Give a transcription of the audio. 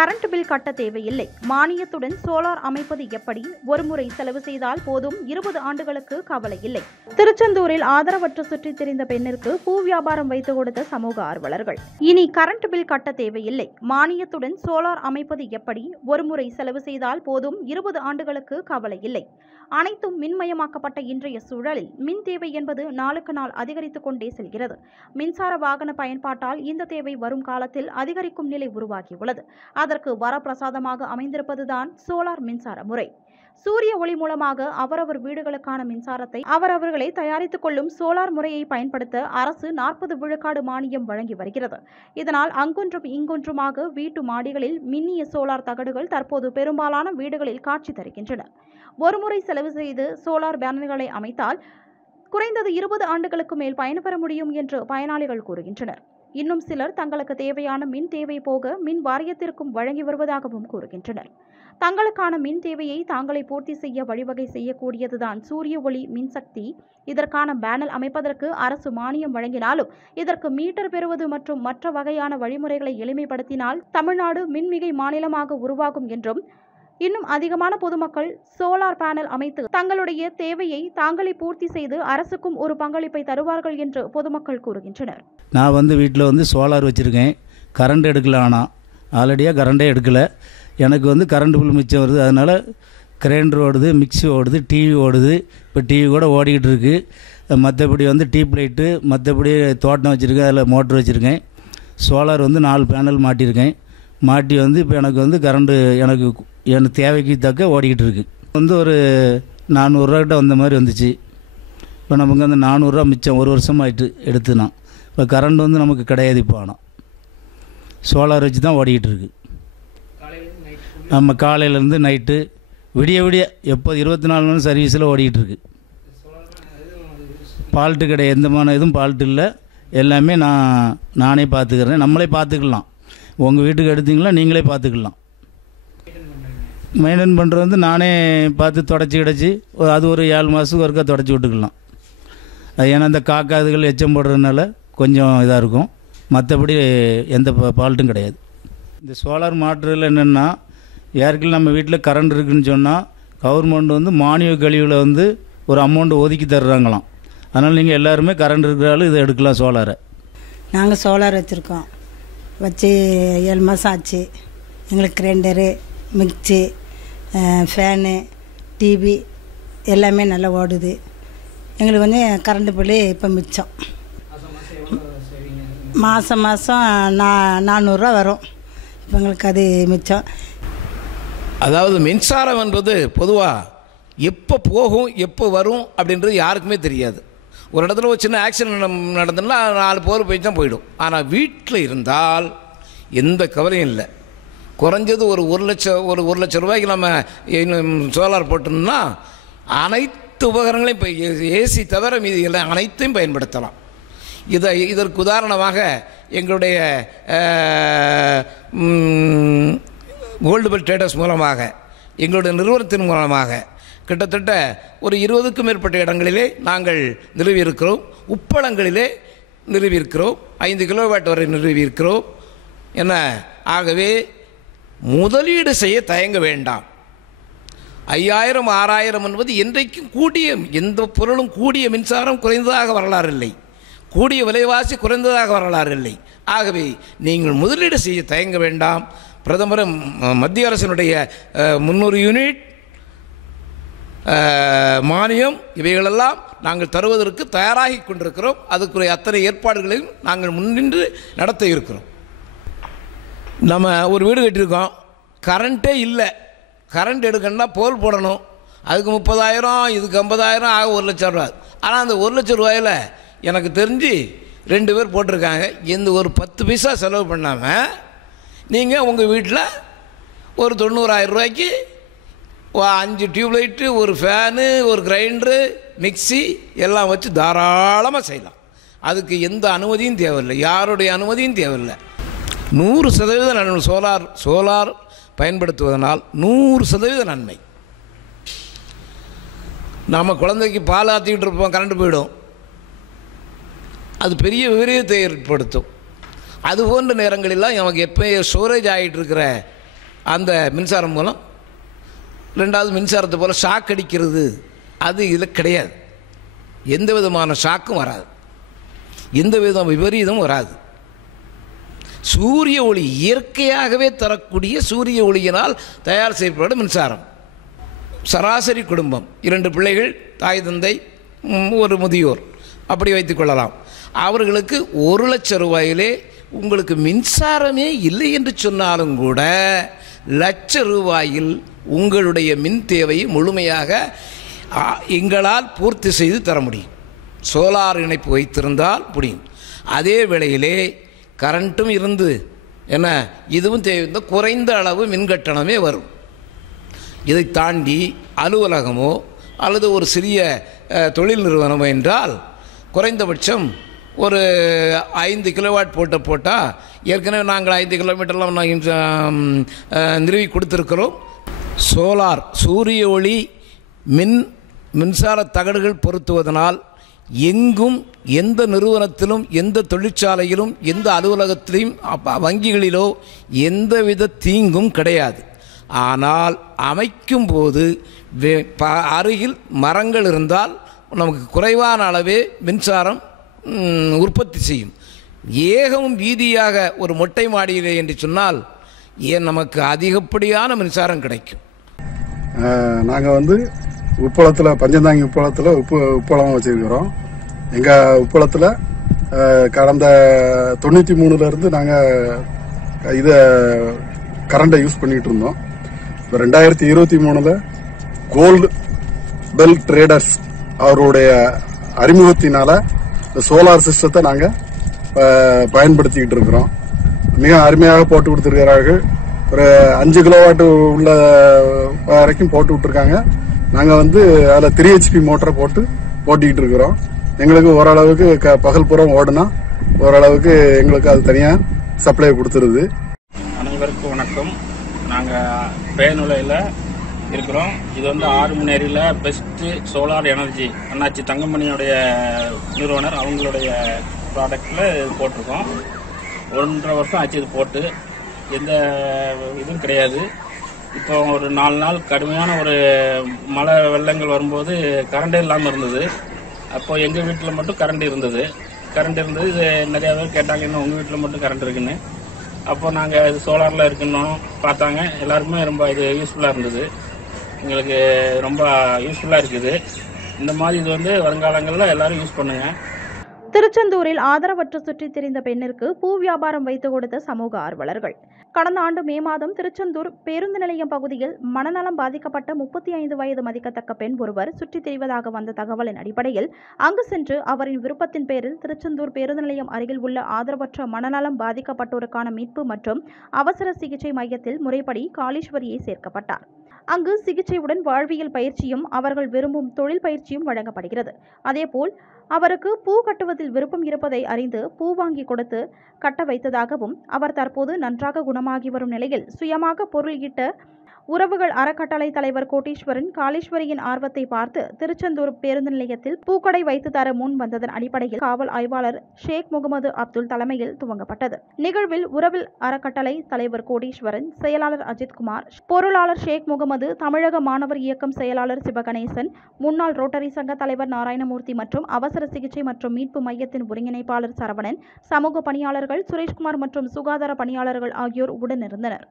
Current bill கட்ட தேவையில்லை. மானியத்துடன் solar அமைப்பது எப்படி? ஒருமுறை செலவு செய்தால் போதும், 20 ஆண்டுகளுக்கு கவலை இல்லை. திருச்செந்தூரில் ஆதரவற்று சுற்றித் திரிந்த பெண்ணிற்கு பூ வியாபாரம் வைத்து கொடுத்த சமூக ஆர்வலர்கள். இனி கரண்ட் பில் கட்ட தேவையில்லை. மானியத்துடன் சோலார் அமைப்பது எப்படி? ஒருமுறை செலவு செய்தால் போதும், 20 ஆண்டுகளுக்கு கவலை இல்லை. அனைத்தும் மின்மயமாக்கப்பட்ட இன்றைய சூழலில் மின் தேவை என்பது நாளுக்கு நாள் அதிகரித்துக் கொண்டே செல்கிறது. மின்சார வாகன பயன்பாட்டால் இந்த தேவை வரும் காலத்தில் அதிகரிக்கும் நிலை உருவாகியுள்ளது. அதற்கு வரப்பிரசாதமாக அமைந்திருப்பதுதான் சோலார் மின்சார முறை. சூரிய ஒளி மூலமாக அவரவர் வீடுகளுக்கான மின்சாரத்தை அவரவர்களே தயாரித்துக் கொள்ளும் சோலார் முறையை பயன்படுத்த அரசு 40 விழுக்காடு மானியம் வழங்கி வருகிறது. இதனால் அங்கொன்றும் இங்கொன்றுமாக வீட்டு மாடிகளில் மின்னிய சோலார் தகடுகள் தற்போது பெரும்பாலான வீடுகளில் காட்சி தருகின்றன. ஒருமுறை செலவு செய்து சோலார் பேனல்களை அமைத்தால் குறைந்தது 20 ஆண்டுகளுக்கு மேல் பயன்பெற முடியும் என்று பயனாளிகள் கூறுகின்றனர். இன்னும் சிலர் தங்களுக்கு தேவையான மின் தேவை போக மின் வாரியத்திற்கும் வழங்கி வருவதாகவும் கூறுகின்றனர். தங்களுக்கான மின் தேவையை தாங்களே பூர்த்தி செய்ய வழிவகை செய்யக்கூடியதுதான் சூரிய ஒளி மின்சக்தி. இதற்கான பேனல் அமைப்பதற்கு அரசு மானியம் வழங்கினாலும் இதற்கு மீட்டர் பெறுவது மற்றும் மற்ற வகையான வழிமுறைகளை எளிமைப்படுத்தினால் தமிழ்நாடு மின்மிகை மாநிலமாக உருவாகும் என்றும், இன்னும் அதிகமான பொதுமக்கள் சோலார் பேனல் அமைத்து தங்களுடைய தேவையை தாங்களே பூர்த்தி செய்து அரசுக்கும் ஒரு பங்களிப்பை தருவார்கள் என்று பொதுமக்கள் கூறுகின்றனர். நான் வீட்டில் சோலார் வச்சுருக்கேன். கரண்ட் எடுக்கல, ஆனால் ஆல்ரெடியாக கரண்டே எடுக்கலை. எனக்கு கரண்ட் பில் மிச்சம் வருது. அதனால் கிரைண்டர் ஓடுது, மிக்ஸி ஓடுது, டிவி ஓடுது. இப்போ டிவி கூட ஓடிக்கிட்டு இருக்குது. மற்றபடி டியூப் லைட்டு, மற்றபடி தோட்டம் வச்சுருக்கேன், அதில் மோட்ரு வச்சுருக்கேன். சோலார் 4 பேனல் மாட்டியிருக்கேன். மாட்டி இப்போ எனக்கு கரண்ட்டு எனக்கு தேவைக்கு தக்க ஓடிக்கிட்டு இருக்குது. ஒரு 400 ரூபா கிட்ட வந்த மாதிரி வந்துச்சு. இப்போ நமக்கு 400 ரூபா மிச்சம் 1 வருஷம் ஆகிட்டு எடுத்துனா. இப்போ கரண்ட் நமக்கு கிடையாது. இப்போ ஆனால் சோலார் வச்சு தான் ஓடிக்கிட்டு இருக்குது. நம்ம காலையிலேருந்து நைட்டு விடிய எப்போ 24 மணி சர்வீஸில் ஓடிக்கிட்டு இருக்குது. ஃபால்ட்டு கிடையாது, எந்தமான இதுவும் ஃபால்ட்டு இல்லை. எல்லாமே நானே பார்த்துக்கிறேன். நம்மளே பார்த்துக்கலாம். உங்கள் வீட்டுக்கு எடுத்தீங்களா நீங்களே பார்த்துக்கலாம். மெயின்டைன் பண்ணுறது நானே பார்த்து தொடச்சி கிடச்சி அது ஒரு 7 மாதத்துக்கு ஒருக்கா தொடச்சி விட்டுக்கலாம். அது ஏன்னா அந்த காக்காதுகள் எச்சம் போடுறதுனால கொஞ்சம் இதாக இருக்கும். மற்றபடி எந்த ஃபால்ட்டும் கிடையாது. இந்த சோலார் மாற்றுறதுல என்னென்னா, யாருக்கும் நம்ம வீட்டில் கரண்ட் இருக்குதுன்னு சொன்னால் கவர்மெண்ட் மானிய கழிவில் ஒரு அமௌண்ட் ஒதுக்கி தர்றாங்களாம். அதனால் நீங்கள் எல்லாருமே கரண்ட் இருக்கிறாலும் இதை எடுக்கலாம் சோலாரை. நாங்கள் சோலார் வச்சுருக்கோம். வச்சு 7 மாதம் ஆச்சு. எங்களுக்கு கிரைண்டரு, மிக்சி, ஃபேனு, டிவி எல்லாமே நல்லா ஓடுது. எங்களுக்கு கரண்ட் பில்லு இப்போ மிச்சம். மாதம் 400 வரும். இப்போ எங்களுக்கு அது மிச்சம். அதாவது மின்சாரம் என்பது பொதுவாக எப்போ போகும் எப்போ வரும் அப்படின்றது யாருக்குமே தெரியாது. ஒரு இடத்துல ஒரு சின்ன ஆக்சிடென்ட் நடந்ததுன்னா 4 பேர் போய் தான் போயிடும். ஆனால் வீட்டில் இருந்தால் எந்த கவலையும் இல்லை. குறைஞ்சது ஒரு 1 லட்சம் ரூபாய்க்கு நம்ம சோலார் போட்டோம்னா அனைத்து உபகரணங்களையும் இப்போ ஏசி தவிர மீது எல்லாம் அனைத்தையும் பயன்படுத்தலாம். இதற்கு உதாரணமாக எங்களுடைய கோல்டு பெல் ட்ரேடர்ஸ் மூலமாக, எங்களுடைய நிறுவனத்தின் மூலமாக கிட்டத்தட்ட ஒரு 20க்கும் மேற்பட்ட இடங்களிலே நாங்கள் நிறுவியிருக்கிறோம். உப்பளங்களிலே நிறுவியிருக்கிறோம். 5 கிலோவாட் வரை நிறுவியிருக்கிறோம். என்ன, ஆகவே முதலீடு செய்ய தயங்க வேண்டாம். 5000 6000 என்பது என்றைக்கும் கூடிய, எந்த பொருளும் கூடிய மின்சாரம் குறைந்ததாக வரலாறு இல்லை, கூடிய விலைவாசி குறைந்ததாக வரலாறு இல்லை. ஆகவே நீங்கள் முதலீடு செய்ய தயங்க வேண்டாம். பிரதமர் மத்திய அரசினுடைய 300 யூனிட் மானியம் இவைகளெல்லாம் நாங்கள் தருவதற்கு தயாராகி கொண்டிருக்கிறோம். அதுக்குரிய அத்தனை ஏற்பாடுகளையும் நாங்கள் முன்னின்று நடத்த இருக்கிறோம். நம்ம ஒரு வீடு கட்டியிருக்கோம், கரண்ட்டே இல்லை. கரண்ட் எடுக்கணும்னா போல் போடணும். அதுக்கு 30,000, இதுக்கு 50,000 ஆக 1 லட்சம் ரூபா. ஆனால் அந்த 1 லட்சம் ரூபாயில் எனக்கு தெரிஞ்சு 2 பேர் போட்டிருக்காங்க. எந்த ஒரு 10 பைசா செலவு பண்ணாமல் நீங்கள் உங்கள் வீட்டில் ஒரு 90,000 ரூபாய்க்கு 5 டியூப்லைட்டு, ஒரு ஃபேனு, ஒரு கிரைண்டரு, மிக்சி எல்லாம் வச்சு தாராளமாக செய்யலாம். அதுக்கு எந்த அனுமதியும் தேவையில்லை, யாருடைய அனுமதியும் தேவையில்லை. 100% நன்மை. சோலார் பயன்படுத்துவதனால் 100% நன்மை. நாம் குழந்தைக்கு பால் ஆற்றிக்கிட்டு இருப்போம், கரண்ட் போயிடும். அது பெரிய விபரீதத்தை ஏற்படுத்தும். அதுபோன்ற நேரங்களெல்லாம் நமக்கு எப்போ ஸ்டோரேஜ் ஆகிட்டு இருக்கிற அந்த மின்சாரம் மூலம். ரெண்டாவது, மின்சாரத்தை போல் ஷாக் அடிக்கிறது அது இதில் கிடையாது. எந்த விதமான ஷாக்கும் வராது, எந்த வித விபரீதமும் வராது. சூரிய ஒளி இயற்கையாகவே தரக்கூடிய சூரிய ஒளியினால் தயார் செய்யப்படும் மின்சாரம். சராசரி குடும்பம், 2 பிள்ளைகள், தாய் தந்தை, ஒரு முதியோர், அப்படி வைத்துக்கொள்ளலாம். அவர்களுக்கு 1 லட்சம் ரூபாயிலே உங்களுக்கு மின்சாரமே இல்லை என்று சொன்னாலும் கூட லட்ச ரூபாயில் உங்களுடைய மின் தேவையை முழுமையாக எங்களால் பூர்த்தி செய்து தர முடியும். சோலார் இணைப்பு வைத்திருந்தால் முடியும். அதே வேளையிலே கரண்ட்டும் இருந்து என்ன இதுவும் தேவை, குறைந்த அளவு மின்கட்டணமே வரும். இதை தாண்டி அலுவலகமோ அல்லது ஒரு சிறிய தொழில் நிறுவனமோ என்றால் குறைந்தபட்சம் ஒரு 5 கிலோவாட் போட்டால், ஏற்கனவே நாங்கள் 5 கிலோமீட்டர்லாம் நிறுவி கொடுத்துருக்கிறோம். சோலார் சூரிய ஒளி மின்சார தகடுகள் பொருத்துவதனால் எங்கும் எந்த நிறுவனத்திலும் எந்த தொழிற்சாலையிலும் எந்த அலுவலகத்திலும் வங்கிகளிலோ எந்தவித தீங்கும் கிடையாது. ஆனால் அமைக்கும் போது அருகில் மரங்கள் இருந்தால் நமக்கு குறைவான அளவே மின்சாரம் உற்பத்தி செய்யும். ஏகவும் வீதியாக ஒரு மொட்டை மாடியிலே என்று சொன்னால் நமக்கு அதிகப்படியான மின்சாரம் கிடைக்கும். நாங்கள் உப்பளத்தில், பஞ்சந்தாங்கி உப்பளத்தில் உப்பளம் வச்சுருக்கிறோம். எங்கள் உப்பளத்தில் கடந்த 93லேருந்து நாங்கள் இதை கரண்டை யூஸ் பண்ணிகிட்டு இருந்தோம். இப்போ 2023 கோல்டு பெல் ட்ரேடர்ஸ் அவருடைய அறிமுகத்தினால இந்த சோலார் சிஸ்டத்தை நாங்கள் பயன்படுத்திக்கிட்டு இருக்கிறோம். மிக அருமையாக போட்டு கொடுத்துருக்கிறார்கள். ஒரு 5 கிலோவாட் உள்ள வரைக்கும் போட்டு விட்டுருக்காங்க. நாங்கள் அதில் 3 HP மோட்டரை போட்டிக்கிட்டு இருக்கிறோம். எங்களுக்கு ஓரளவுக்கு பகல் புறம் ஓடுனா ஓரளவுக்கு எங்களுக்கு அது தனியாக சப்ளை கொடுத்துருது. அனைவருக்கும் வணக்கம். நாங்கள் பேனுலையில் இருக்கிறோம். இது ஆறுமுனேரியில் பெஸ்ட்டு சோலார் எனர்ஜி அண்ணாச்சி தங்கமணியோடைய நிறுவனர், அவங்களுடைய ப்ராடக்டில் இது போட்டிருக்கோம். 1.5 வருஷம் ஆச்சு இது போட்டு. எந்த இதுவும் கிடையாது. இப்போ ஒரு 4 நாள் கடுமையான ஒரு மழை வெள்ளங்கள் வரும்போது கரண்டே இல்லாமல் இருந்தது. அப்போ எங்கள் வீட்டில் மட்டும் கரண்ட் இருந்தது. இது நிறையா பேர் கேட்டாங்க, இன்னும் உங்கள் வீட்டில் மட்டும் கரண்ட் இருக்குன்னு. அப்போ நாங்கள் இது சோலாரில் இருக்குன்னு பார்த்தாங்க. எல்லாருக்குமே ரொம்ப இது யூஸ்ஃபுல்லாக இருந்தது. எங்களுக்கு ரொம்ப யூஸ்ஃபுல்லாக இருக்குது. இந்த மாதிரி இது வருங்காலங்களில் எல்லாரும் யூஸ் பண்ணுங்கள். திருச்செந்தூரில் ஆதரவற்று சுற்றித் திரிந்த பெண்ணிற்கு பூ வியாபாரம் வைத்து கொடுத்த சமூக ஆர்வலர்கள். கடந்த ஆண்டு மே மாதம் திருச்செந்தூர் பேருந்து நிலையம் பகுதியில் மனநலம் பாதிக்கப்பட்ட 35 வயது மதிக்கத்தக்க பெண் ஒருவர் சுற்றித் திரிவதாக வந்த தகவலின் அடிப்படையில் அங்கு சென்று அவரின் விருப்பத்தின் பேரில் திருச்செந்தூர் பேருந்து நிலையம் அருகில் உள்ள ஆதரவற்ற மனநலம் பாதிக்கப்பட்டோருக்கான மீட்பு மற்றும் அவசர சிகிச்சை மையத்தில் முறைப்படி காளீஸ்வரியை சேர்க்கப்பட்டார். அங்கு சிகிச்சையுடன் வாழ்வியல் பயிற்சியும் அவர்கள் விரும்பும் தொழில் பயிற்சியும் வழங்கப்படுகிறது. அதேபோல் அவருக்கு பூ கட்டுவதில் விருப்பம் இருப்பதை அறிந்து பூ வாங்கி கொடுத்து கட்ட வைத்ததாகவும், அவர் தற்போது நன்றாக குணமாகி வரும் நிலையில் சுயமாக பொருள் ஈட்ட உறவுகள் அறக்கட்டளை தலைவர் கோட்டீஸ்வரன் காளீஸ்வரியின் ஆர்வத்தை பார்த்து திருச்செந்தூர் பேருந்து நிலையத்தில் பூக்கடை வைத்து தர முன் வந்ததன் அடிப்படையில் காவல் ஆய்வாளர் ஷேக் முகமது அப்துல் தலைமையில் துவங்கப்பட்டது. நிகழ்வில் உறவில் அறக்கட்டளை தலைவர் கோடீஸ்வரன், செயலாளர் அஜித்குமார், பொருளாளர் ஷேக் முகமது, தமிழக மாணவர் இயக்கம் செயலாளர் சிவகணேசன், முன்னாள் ரோட்டரி சங்க தலைவர் நாராயணமூர்த்தி மற்றும் அவசர சிகிச்சை மற்றும் மீட்பு மையத்தின் ஒருங்கிணைப்பாளர் சரவணன், சமூக பணியாளர்கள் சுரேஷ்குமார் மற்றும் சுகாதார பணியாளர்கள் ஆகியோர் உடனிருந்தனர்.